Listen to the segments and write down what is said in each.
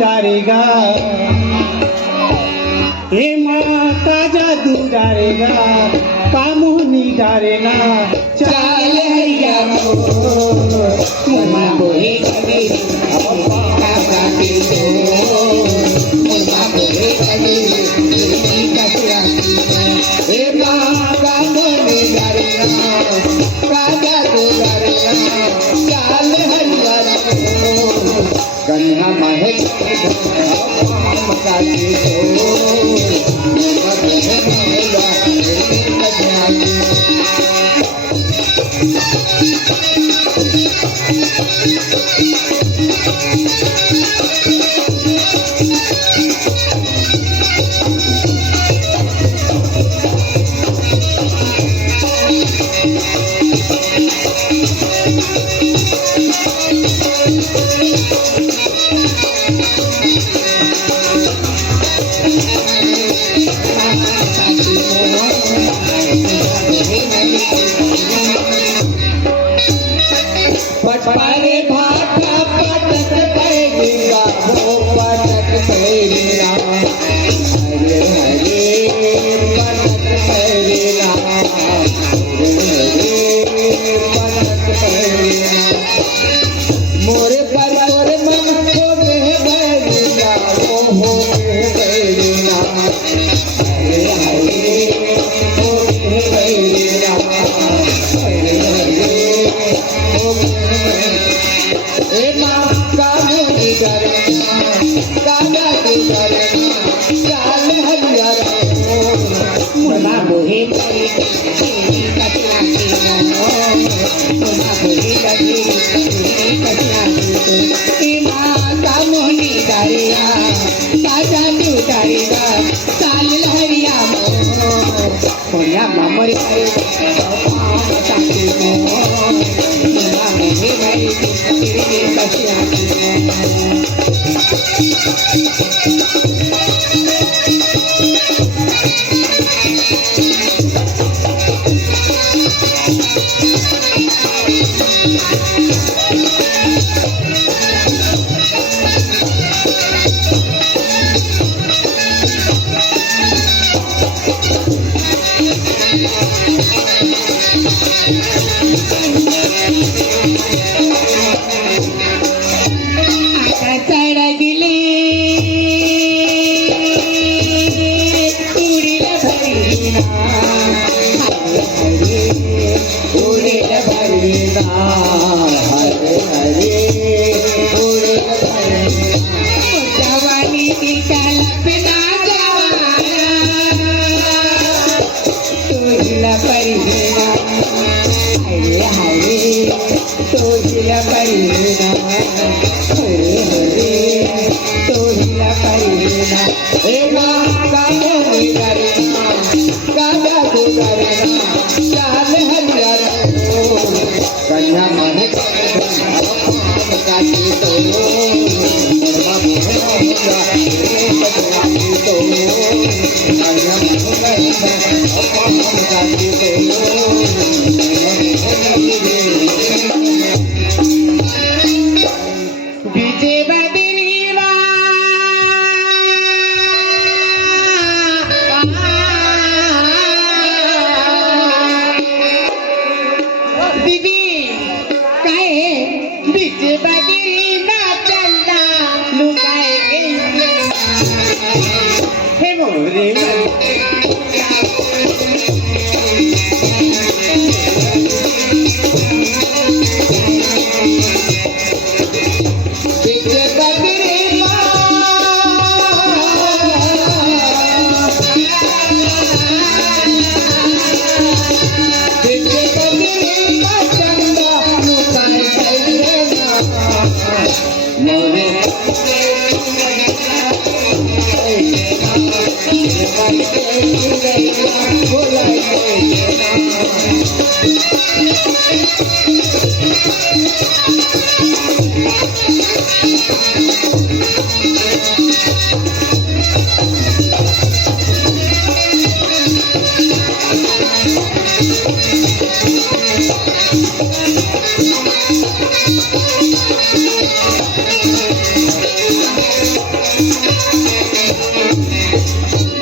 डारेगा हे माता जादू डारेगा कामोनी डारे ना चाल हैया मुर्मा बोले कभी काका के तो मुर्मा बोले कभी कचरा हे माता कामोनी डारेगा काका तो डारेगा चाल हैया कन्या माहे मका के तो पटपारे भाटा पटक पैरिया हो पटक पैरिया हरे हरे पटक पैरिया हरे हरे पटक पैरिया मोरे पर मोरे मन को बैरिया हो बैरिया हरे हरे हो बैरिया हरे हरे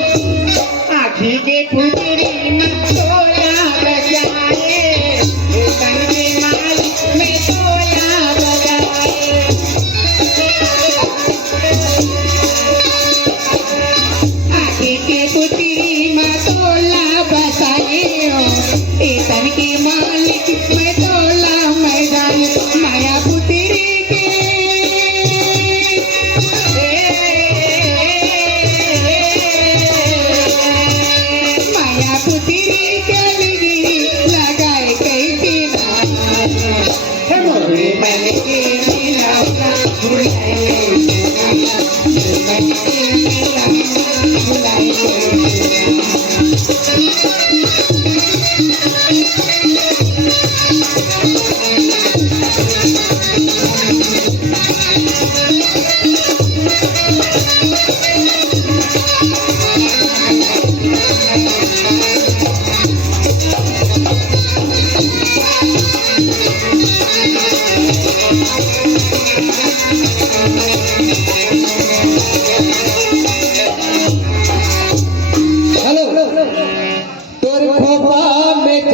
आखी के पुतरी न तोला बजाए तन के मालिक में तोला बजाए आखी के पुतरी में तोला बजाए तन के मालिक में तोला बजाए माया पुतरी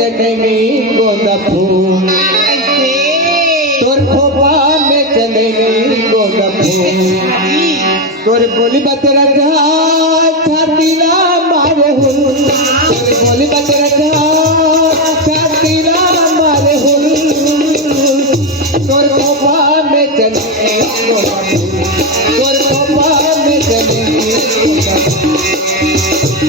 गोंदा फूल तोर खोपा में चलेगी गोंदा फूल तोर बोली बतरा छातीला मारे हुल तोर बोली बतरा छातीला मारे हुल तोर खोपा में चलेगी गोंदा फूल तोर खोपा में चलेगी गोंदा फूल